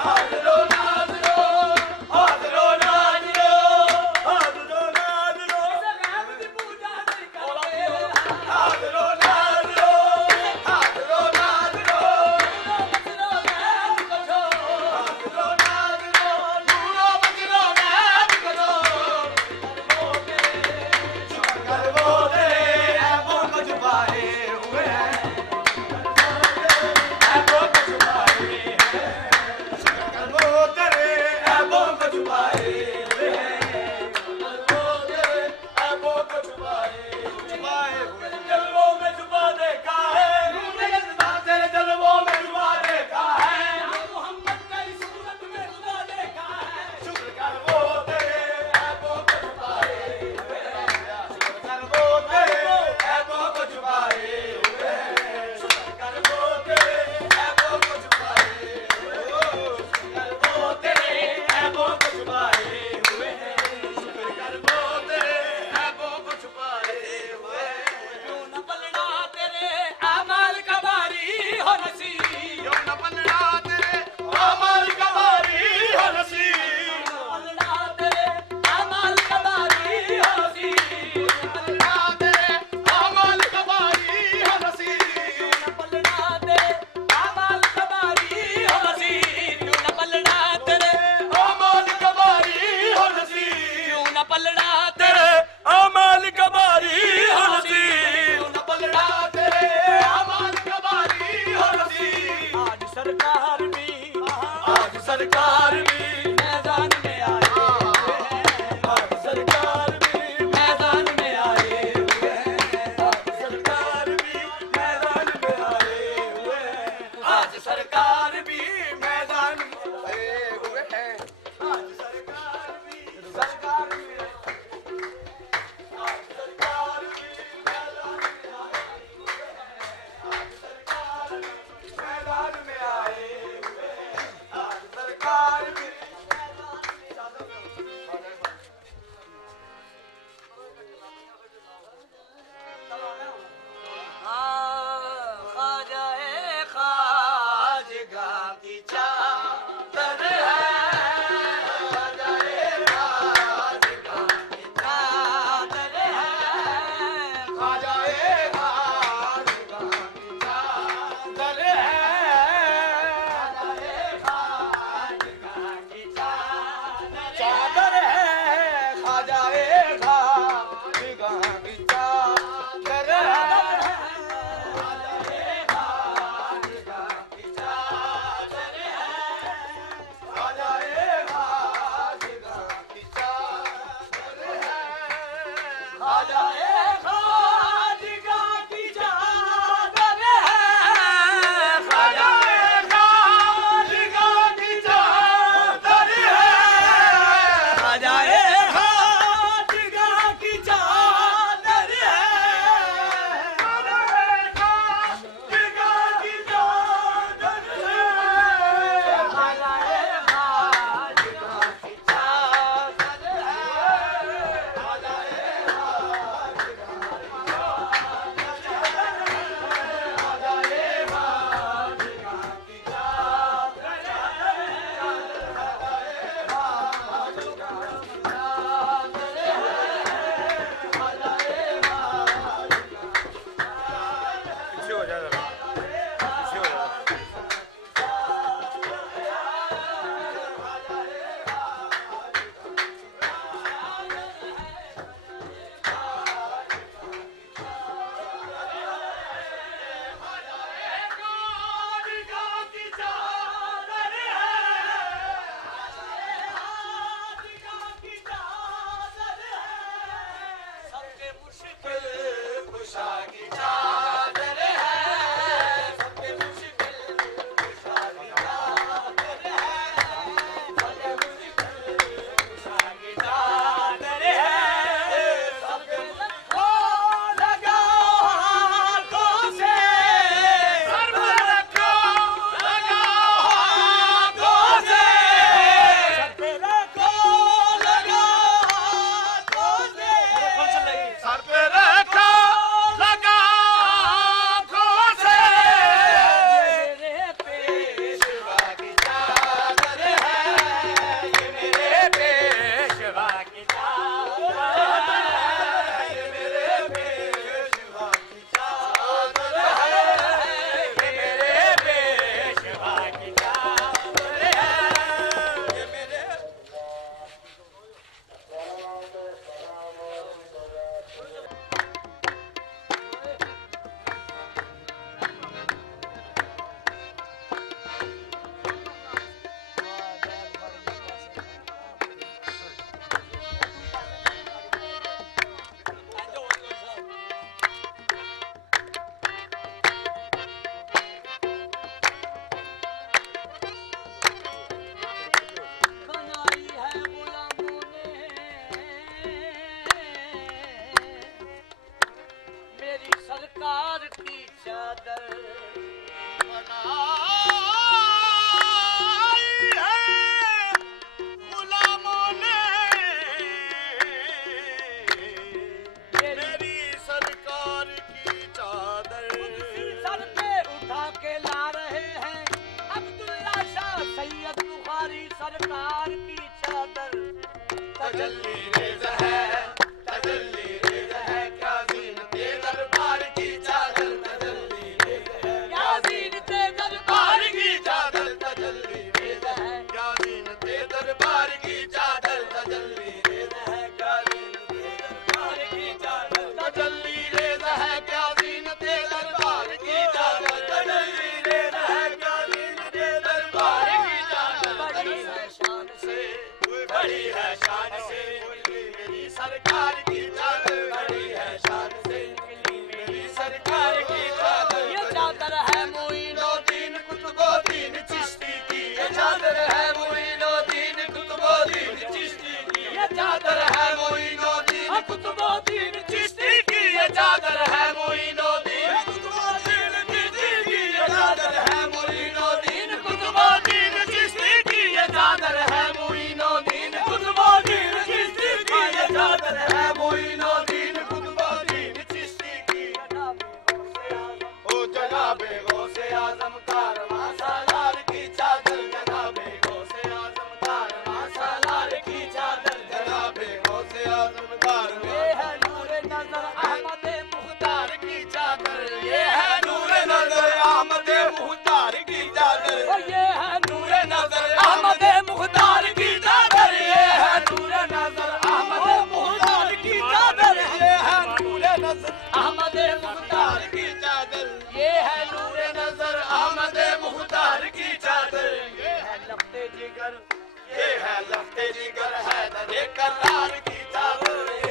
हाजरो नाजरो हाजरो नाजरो हाजरो नाजरो राम की पूजा नहीं करते हाजरो नाजरो हाजरो नाजरो बजरो मैं तुझको हाजरो नाजरो नूरो बजरो मैं तुझको कर वो तेरे ऐबों को छुपाए हुए हैं ऐबों को छुपाए कर वो तेरे ऐबों को छुपाए हुए हैं वो तेरे ऐबों को छुपाए हुए हैं जलवों में छुपा देखा है तेरे जलवों में छुपा देखा है मोहम्मद तेरी सूरत में खुदा देखा है शुक्र कर वो तेरे ऐबों को छुपाए हुए हैं शुक्र कर वो तेरे ऐबों को छुपाए हुए हैं शुक्र कर वो तेरे ऐबों को छुपाए हुए हैं शुक्र कर वो तेरे ऐबों को छुपाए हुए हैं शुक्र कर वो तेरे ऐबों को छुपाए हुए हैं क्यों न पलड़ा तेरे अमाल का बारी हो नसीब क्यों न पलड़ा तेरे अमल का बारी हो नसीब पलड़ा तेरे अमाल का बारी हो नसीब पलड़ा तेरे अमल का बारी हो नसीब पलड़ा तेरे अमाल का बारी हो नसीब क्यों न पलड़ा तेरे अमल का बारी हो नसीब क्यों न पलड़ा तेरे अमल का बारी हो नसीब न पलड़ा तेरे अमल का बारी हो नसीब आज सरकार भी आज सरकार भी मैदान में आए हुए हैं आज सरकार भी मैदान में आए हुए हैं आज सरकार भी मैदान में आए हुए हैं आज सरकार भी मैदान में आए हुए हैं आज सरकार भी सरकार भी आज सरकार भी मैदान में आए हुए हैं आज सरकार भी मैदान में आए हुए हैं आज सरकार सरकार की चादर तजल्ली रेज़ है, तजल्ली रेज़ है, क्या ज़ीनते दरबार की चादर, तजल्ली रेज़ है, क्या ज़ीनते दरबार की चादर, तजल्ली रेज़ है, क्या ज़ीनते दरबार की चादर, तजल्ली रेज़ है, क्या ज़ीनते दरबार की चादर, तजल्ली रेज़ है, क्या ज़ीनते दरबार की चादर, तजल्ली रेज़ है, क्या ज़ीनते दरबार की चादर, बड़ी है शान से बड़ी है शान से मेरी सरकार की चादर, बड़ी है शान से मेरी सरकार की चादर, ये चादर है मोइनुद्दीन कुतुबुद्दीन चिश्ती की, ये चादर है मोइनुद्दीन कुतुबुद्दीन चिश्ती की, ये चादर है मोइनुद्दीन कुतुबुद्दीन चिश्ती की, ये चादर है मोइनुद्दीन कुतुबुद्दीन चिश्ती की, ये चादर है मोइनुद्दीन कुतुबुद्दीन चिश्ती की, ये चादर है मोइनुद्दीन कुतुबुद्दीन चिश्ती की, ये चादर है मोइनुद्दीन कुतुबुद्दीन चिश्ती की। ओ जनाबे गौसे आज़म कारवां सालार की चादर, जनाबे गौसे आज़म कारवां सालार की चादर, जनाबे गौसे आज़म कारवां, ये है नूरे नजर अहमद मुख्तार की चादर, ये है नूर नजर अहमद मुख्तार की चादर, ओ ये है नूरे नजर अहमद मुख्तार की चादर ये है नूर नजर अहमद मुख्तार की चादर, ये है नूर नजर अहमद मुख्तार की चादर, ये है नूरे नजर अहमद मुख्तार की चादर, ये है लफ्ते जिगर, ये है लफ्ते जिगर है दरे करार की चादर, ये